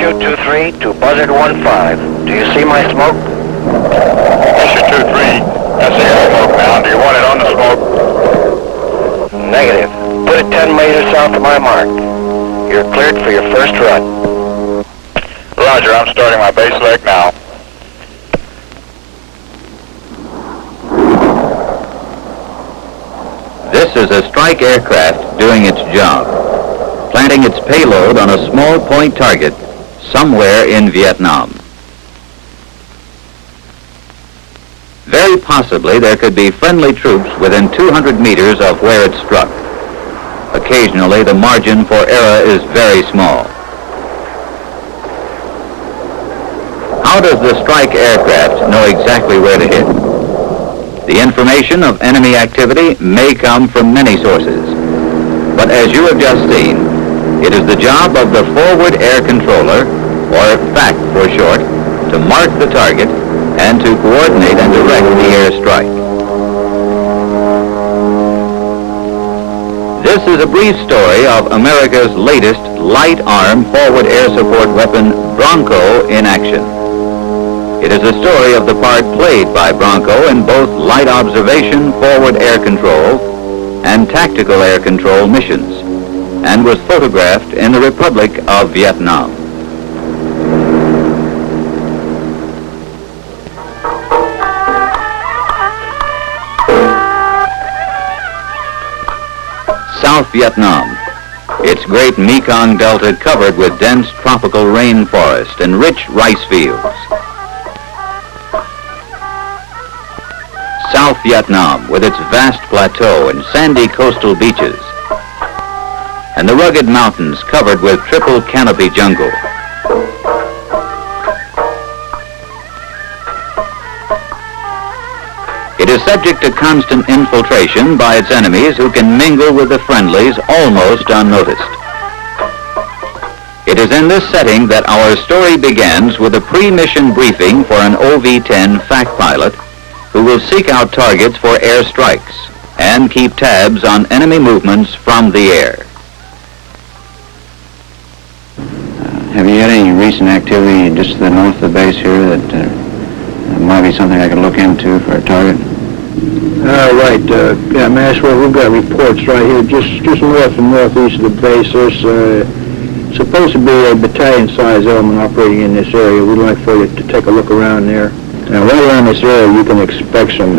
Issue 23 to Buzzard 15. Do you see my smoke? Issue 23, I see your smoke now. Do you want it on the smoke? Negative. Put it 10 meters south of my mark. You're cleared for your first run. Roger, I'm starting my base leg now. This is a strike aircraft doing its job, planting its payload on a small point target somewhere in Vietnam. Very possibly there could be friendly troops within 200 meters of where it struck. Occasionally the margin for error is very small. How does the strike aircraft know exactly where to hit? The information of enemy activity may come from many sources, but as you have just seen, it is the job of the forward air controller, or FAC for short, to mark the target and to coordinate and direct the airstrike. This is a brief story of America's latest light arm forward air support weapon, Bronco, in action. It is a story of the part played by Bronco in both light observation, forward air control, and tactical air control missions, and was photographed in the Republic of Vietnam. South Vietnam, its great Mekong Delta covered with dense tropical rainforest and rich rice fields. South Vietnam, with its vast plateau and sandy coastal beaches, and the rugged mountains covered with triple canopy jungle. It is subject to constant infiltration by its enemies who can mingle with the friendlies almost unnoticed. It is in this setting that our story begins with a pre-mission briefing for an OV-10 FAC pilot who will seek out targets for air strikes and keep tabs on enemy movements from the air. Have you had any recent activity just to the north of the base here that might be something I could look into for a target? Right. Yeah, Maxwell, we've got reports right here just north and northeast of the base. There's supposed to be a battalion-sized element operating in this area. We'd like for you to take a look around there. Now, right around this area, you can expect some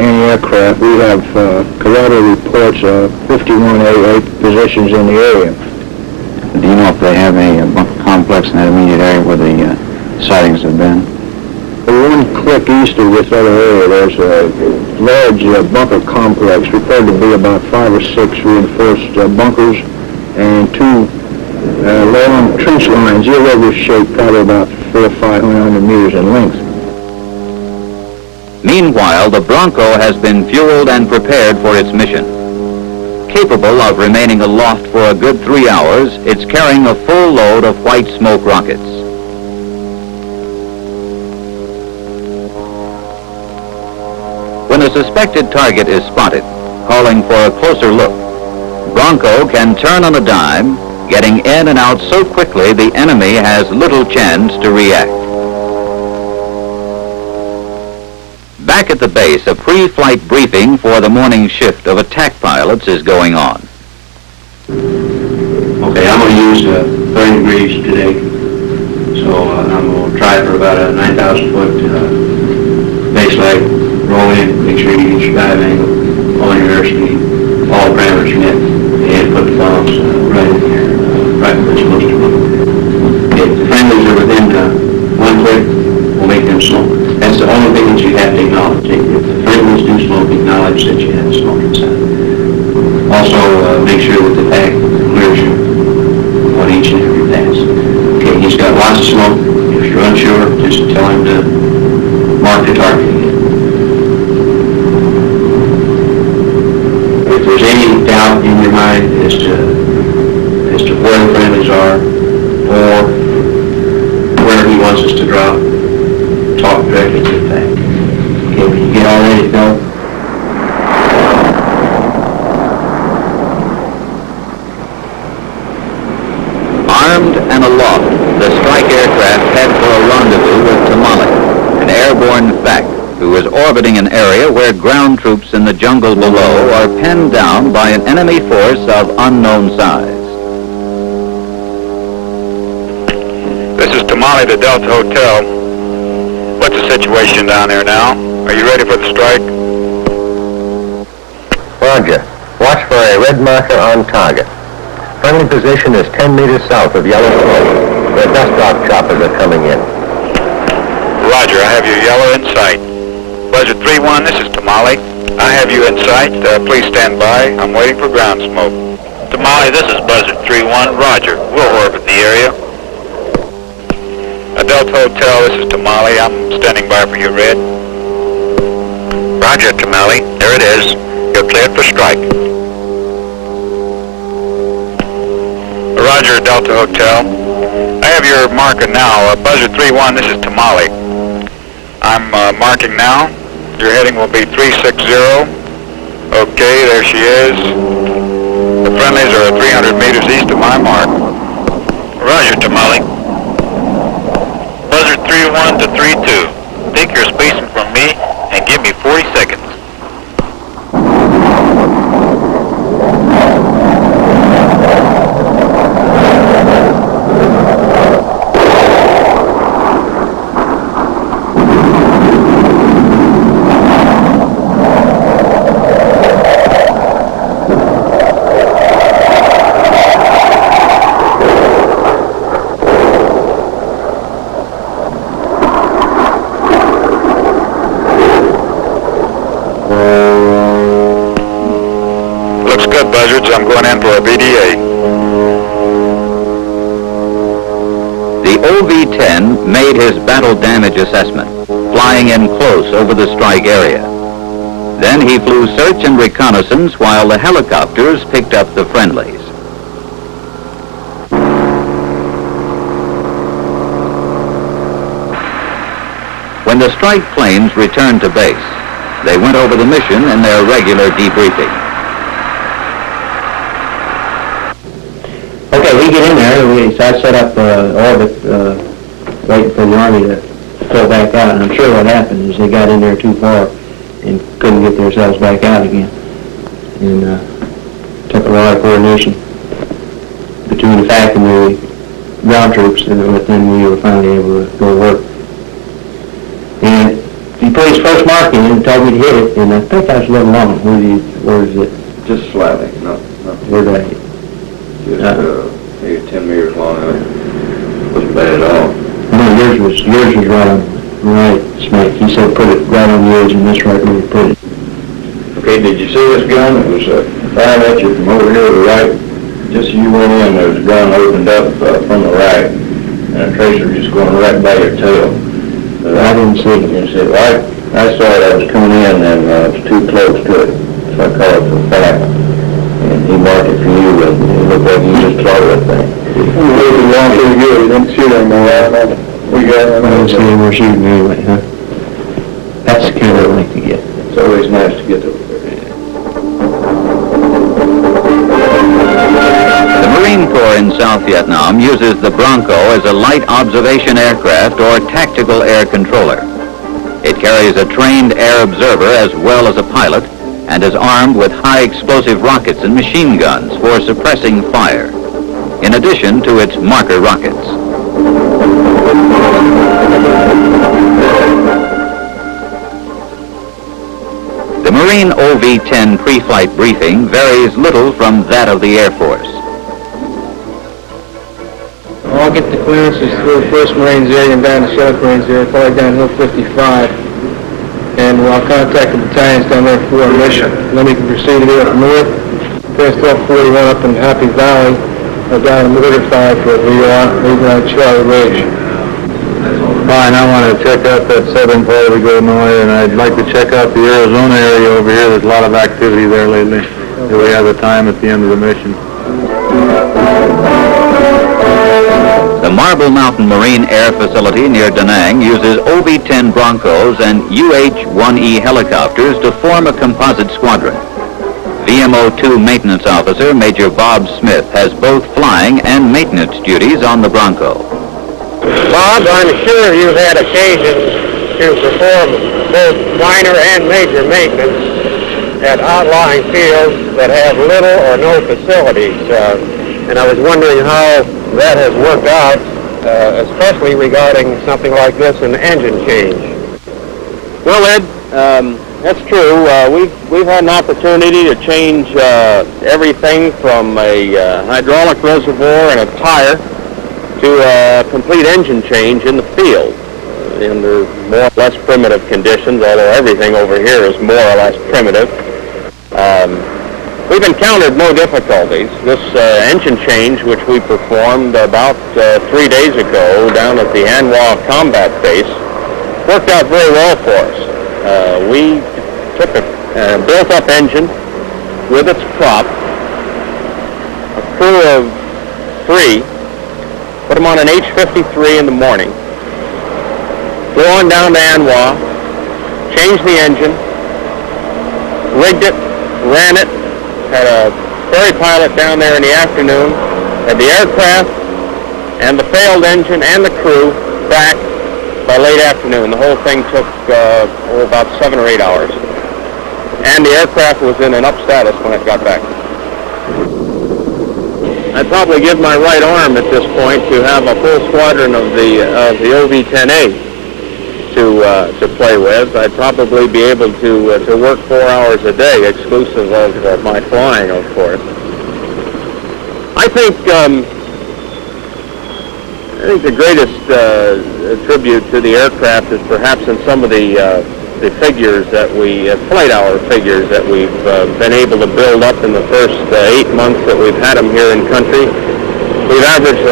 anti-aircraft. We have corroborative reports of 51AA positions in the area. Do you know if they have a bunker complex in that immediate area where the sightings have been? One click east of this other area, there's a large bunker complex, reported to be about 5 or 6 reinforced bunkers and 2 long trench lines, irregular shape, probably about 400 or 500 meters in length. Meanwhile, the Bronco has been fueled and prepared for its mission. Capable of remaining aloft for a good 3 hours, it's carrying a full load of white smoke rockets. When a suspected target is spotted, calling for a closer look, Bronco can turn on a dime, getting in and out so quickly the enemy has little chance to react. Back at the base, a pre-flight briefing for the morning shift of attack pilots is going on. Okay, I'm going to use 30 degrees today, so I'm going to try for about a 9,000 foot base leg. Roll in, make sure you get your dive angle, all your airspeed, all the parameters met, and put the bombs right in there, right where it's supposed to be. If the friendlies are within 1 click, we'll make them smoke. That's the only thing that you have to acknowledge. If the friendlies do smoke, acknowledge that you have smoke inside. Also, make sure that the pack clears you on each and every pass. Okay, he's got lots of smoke. If you're unsure, just tell him to mark the target again. If there's any doubt in your mind as to where the friendlies are or where he wants us to drop, talk directly to the pack. Okay, when you get all ready to go, Armed and again aloft, the strike aircraft head for a rendezvous with Tamale, an airborne fact who is orbiting an area where ground troops in the jungle below are pinned down by an enemy force of unknown size. This is Tamale to Delta Hotel. What's the situation down there now? Are you ready for the strike? Roger. Watch for a red marker on target. Friendly position is 10 meters south of yellow smoke. Their dust off choppers are coming in. Roger, I have your yellow in sight. Buzzard 3-1, this is Tamale. I have you in sight. Please stand by. I'm waiting for ground smoke. Tamale, this is Buzzard 3-1. Roger. We'll orbit the area. Delta Hotel, this is Tamale. I'm standing by for your red. Roger, Tamale. There it is. You're cleared for strike. Roger, Delta Hotel. I have your marker now. Buzzard 3-1, this is Tamale. I'm marking now. Your heading will be 360. Okay, there she is. The friendlies are 300 meters east of my mark. Roger, Tamale. Buzzard 3-1 to 3-2. Take your spacing from me and give me 40 seconds. Buzzards, I'm going in for a BDA. The OV-10 made his battle damage assessment, flying in close over the strike area. Then he flew search and reconnaissance while the helicopters picked up the friendlies. When the strike planes returned to base, they went over the mission in their regular debriefing. Okay, we get in there, so I set up orbit, waiting for the Army to pull back out, and I'm sure what happened is they got in there too far and couldn't get themselves back out again. And took a lot of coordination between the FAC and the ground troops, and then we were finally able to go to work. And he put his first mark in and told me to hit it, and I think I was a little long. Where is it? Just slightly, not Where did I hit? just maybe 10 meters long. It wasn't bad at all. No, yours was right smack. He said put it right on the edge, and that's right where he put it. Okay, did you see this gun? It was firing at you from over here to the right. Just as you went in, there was a gun opened up from the right, and a tracer just going right by your tail. But I didn't see it. You didn't see it. I saw it. I was coming in, and it was too close to it, so I called it for the fact. And he marked it for you, and it looked like you just caught that thing. Moving along pretty good. You didn't see that more. We got I don't see any more shooting anyway, huh? That's the kind I like to get. It's always nice to get the... The Marine Corps in South Vietnam uses the Bronco as a light observation aircraft or tactical air controller. It carries a trained air observer as well as a pilot and is armed with high explosive rockets and machine guns for suppressing fire, in addition to its marker rockets. The Marine OV-10 pre-flight briefing varies little from that of the Air Force. I'll get the clearances through 1st Marines area and down to 7th Marines area, probably down Hill 55. And I'll contact the battalions down there for a mission. And then we can proceed here up north, past 1241 up in Happy Valley, down in Mortar for the leaving on Charlie Ridge. Fine, I want to check out that southern part of the Illinois, and I'd like to check out the Arizona area over here. There's a lot of activity there lately. Do we have the time at the end of the mission? The Marble Mountain Marine Air Facility near Da Nang uses OV-10 Broncos and UH-1E helicopters to form a composite squadron. VMO2 maintenance officer Major Bob Smith has both flying and maintenance duties on the Bronco. Bob, I'm sure you've had occasion to perform both minor and major maintenance at outlying fields that have little or no facilities. And I was wondering how that has worked out, especially regarding something like this, an engine change. Well, Ed, that's true. We've had an opportunity to change everything from a hydraulic reservoir and a tire to a complete engine change in the field under more or less primitive conditions, although everything over here is more or less primitive. We've encountered no difficulties. This engine change, which we performed about 3 days ago down at the Anwa Combat Base, worked out very well for us. We took a built-up engine with its prop, a crew of 3, put them on an H-53 in the morning, flew on down to Anwa, changed the engine, rigged it, ran it, had a ferry pilot down there in the afternoon, had the aircraft and the failed engine and the crew back by late afternoon. The whole thing took about 7 or 8 hours. And the aircraft was in an up status when it got back. I'd probably give my right arm at this point to have a full squadron of the OV-10A to play with. I'd probably be able to work 4 hours a day, exclusive of my flying, of course. I think the greatest tribute to the aircraft is perhaps in some of the figures that flight hour figures that we've been able to build up in the first 8 months that we've had them here in country. We've averaged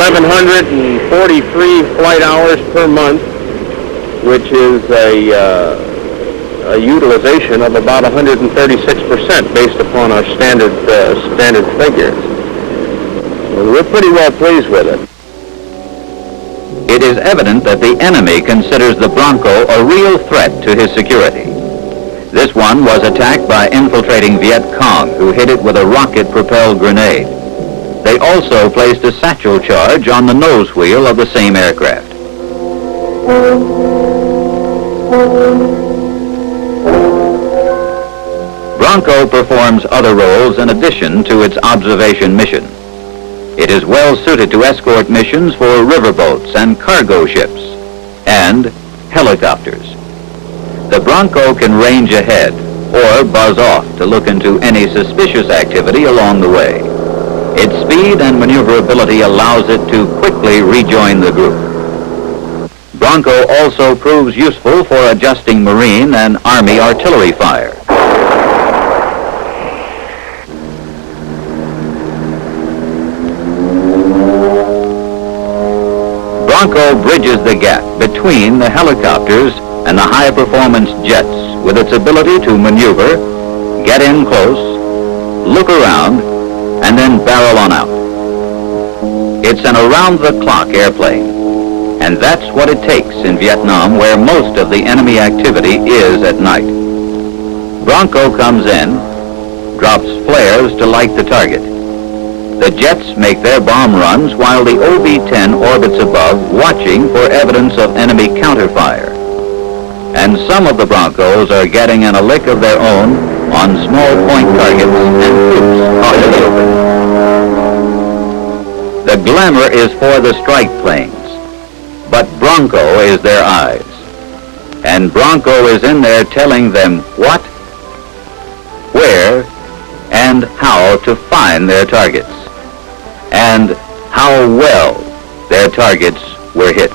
1,143 flight hours per month, which is a utilization of about 136% based upon our standard figures. We're pretty well pleased with it. It is evident that the enemy considers the Bronco a real threat to his security. This one was attacked by infiltrating Viet Cong, who hit it with a rocket-propelled grenade. They also placed a satchel charge on the nose wheel of the same aircraft. Bronco performs other roles in addition to its observation mission. It is well suited to escort missions for riverboats and cargo ships and helicopters. The Bronco can range ahead or buzz off to look into any suspicious activity along the way. Its speed and maneuverability allows it to quickly rejoin the group. Bronco also proves useful for adjusting Marine and Army artillery fire. Bronco bridges the gap between the helicopters and the high-performance jets with its ability to maneuver, get in close, look around, and then barrel on out. It's an around-the-clock airplane, and that's what it takes in Vietnam, where most of the enemy activity is at night. Bronco comes in, drops flares to light the target. The jets make their bomb runs while the OV-10 orbits above, watching for evidence of enemy counterfire. And some of the Broncos are getting in a lick of their own on small point targets and troops out in the open. The glamour is for the strike planes, but Bronco is their eyes. And Bronco is in there telling them what, where, and how to find their targets, and how well their targets were hit.